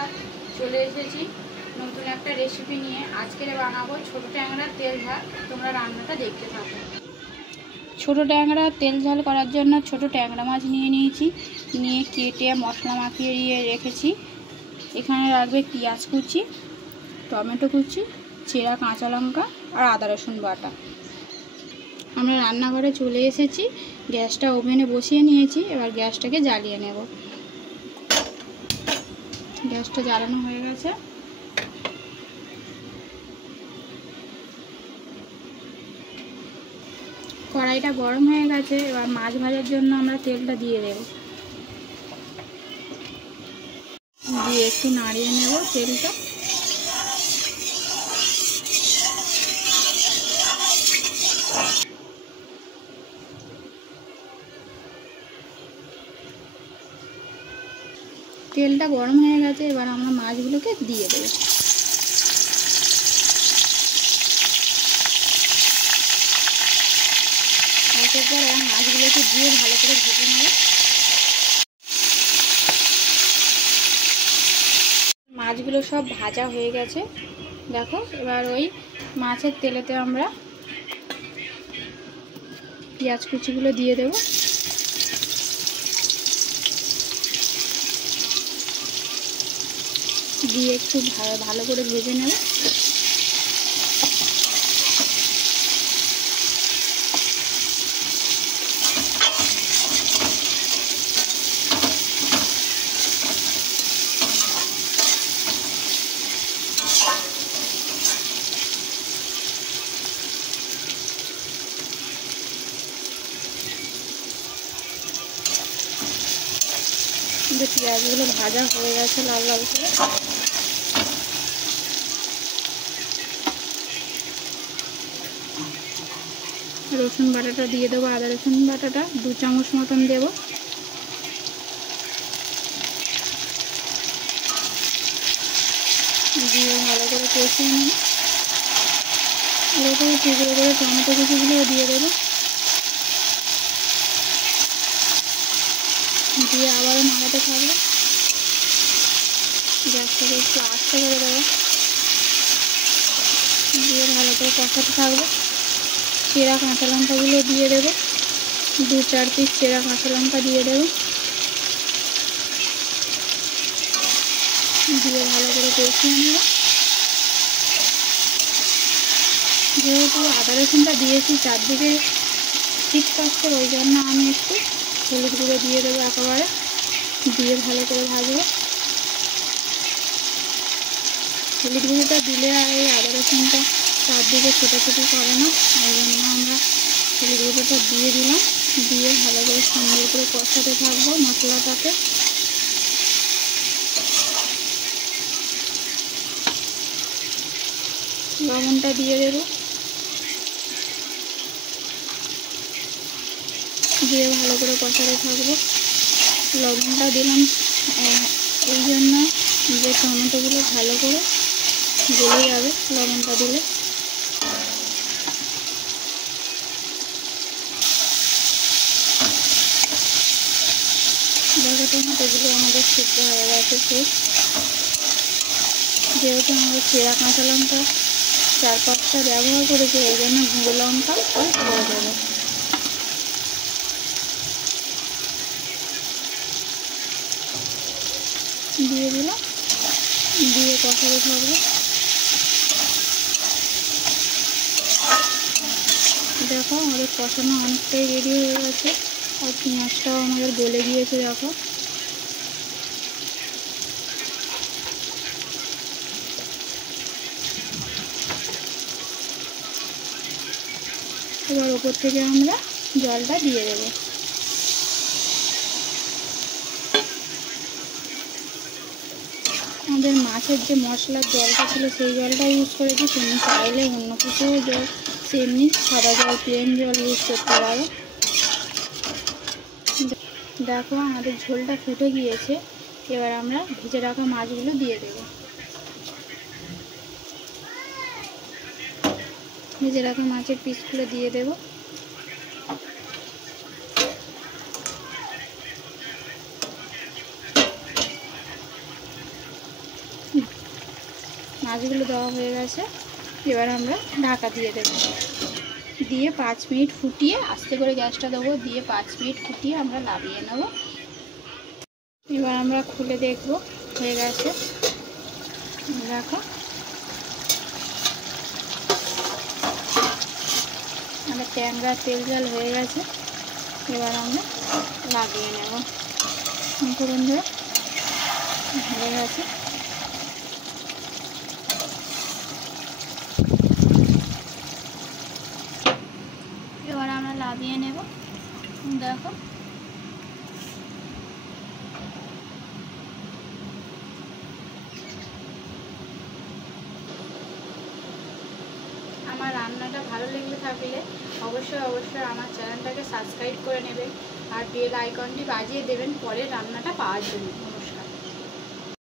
বন্ধুরা, চলে এসেছি নতুন একটা রেসিপি নিয়ে। আজকে বানাবো ছোট ট্যাংরার তেল ঝাল। তোমরা রান্নাটা দেখতে থাকো। ছোট ট্যাংরার তেল ঝাল করার জন্য ছোট ট্যাংরা মাছ নিয়ে নিয়েছি, নিয়ে কেটে মশলা মাখিয়ে রেখেছি। এখানে রাখবে পেঁয়াজ কুচি, টমেটো কুচি, চেরা কাঁচা লঙ্কা আর আদা রসুন বাটা। আমরা রান্নাঘরে চলে এসেছি, গ্যাসটা ওভেনে বসিয়ে নিয়েছি। এবার গ্যাসটাকে জ্বালিয়ে নেব। গ্যাসটা জ্বালানো হয়ে গেছে। কড়াইটা গরম হয়ে গেছে। এবার মাছ ভাজার জন্য আমরা তেলটা দিয়ে দেব, দিয়ে একটু নাড়িয়ে নেব তেলটা। তেলটা গরম হয়ে গেছে। এবার আমরা মাছগুলোকে দিয়ে দেব। তারপর মাছগুলোকে দিয়ে ভালো করে ভেজে নেব। মাছগুলো সব ভাজা হয়ে গেছে, দেখো। এবার ওই মাছের তেলেতে আমরা পেঁয়াজ কুচিগুলো দিয়ে দেব। দিয়ে একটু ভালো করে ভেজে নেব। পেঁয়াজগুলো ভাজা হয়ে গেছে লাল লাল করে। রসুন বাটাটা দিয়ে দেবো, আদা রসুন বাটাটা 2 চামচ মতন দেব। দিয়ে ভালো করে কষিয়ে নেব। এরকম টুকরো করে টমেটো কুচিগুলো দিয়ে দেবো। দিয়ে আবারও নাড়াতে থাকবে। গ্যাসটাকে একটু আস্তে করে দেবো। দিয়ে ভালো করে কষাতে থাকবে। চেরা কাঁচা লঙ্কাগুলো দিয়ে দেবো, 2-4 পিস চেরা কাঁচা লঙ্কা দিয়ে দেবো। দিয়ে ভালো করে কষিয়ে নেব। যেহেতু আদা রসুনটা দিয়েছি, চারদিকে ঠিক পাচ্ছে, ওই জন্য আমি একটু হলুদ গুঁড়ো দিয়ে দেবো একেবারে। দিয়ে ভালো করে ভাজবো। হলুদ গুঁড়োটা দিলে আর এই আদা রসুনটা চারদিকে ছোটাছুটি করে না, ওই জন্য আমরা হলুদ গুঁড়োটা দিয়ে দিলাম। দিয়ে ভালো করে সুন্দর করে কষাতে থাকবো মশলাটাকে। লবণটা দিয়ে দেবো। দিয়ে ভালো করে কষাতে থাকবো। লবণটা দিলাম এই জন্য যে টমেটোগুলো ভালো করে গলে যাবে লবণটা দিলে। দেখো টমেটোগুলো আমাদের সিদ্ধ হয়ে গেছে খুব। যেহেতু আমাদের চেরা কাঁচা লঙ্কা 4-5টা ব্যবহার করেছি, ওই জন্য গুঁড়ো লঙ্কা আর করে দেবো। দিয়ে দিলাম। দিয়ে কষাতে থাকবে। দেখো আমাদের কষানো অনেকটাই রেডি হয়ে গেছে, আর পেঁয়াজটাও আমাদের গলে গিয়েছে। দেখো এবার ওপর থেকে আমরা জলটা দিয়ে দেবো। আমাদের মাছের যে মশলার জলটা ছিল সেই জলটা ইউজ করেছি। তুমি চাইলে অন্য কিছু জল, সেমনি সাদা জল, প্লেন জল ইউজ করতে পারো। দেখো আমাদের ঝোলটা ফুটে গিয়েছে। এবার আমরা ভেজে রাখা মাছগুলো দিয়ে দেব। ভেজে রাখা মাছের পিসগুলো দিয়ে দেব। মাছগুলো দেওয়া হয়ে গেছে। এবার আমরা ঢাকা দিয়ে দেবো, দিয়ে 5 মিনিট ফুটিয়ে আস্তে করে গ্যাসটা দেবো, দিয়ে 5 মিনিট ফুটিয়ে আমরা নামিয়ে নেব। এবার আমরা খুলে দেখব হয়ে গেছে। দেখো আমার ট্যাংরার তেল ঝাল হয়ে গেছে। এবার আমরা লাগিয়ে নেব। বন্ধুরা হয়ে গেছে। এবার আমরা লাগিয়ে নেব। দেখো আমার রান্নাটা ভালো লেগে থাকলে অবশ্যই আমার চ্যানেলটাকে সাবস্ক্রাইব করে নেবেন আর বেল আইকনটি বাজিয়ে দেবেন পরের রান্নাটা পাওয়ার জন্য।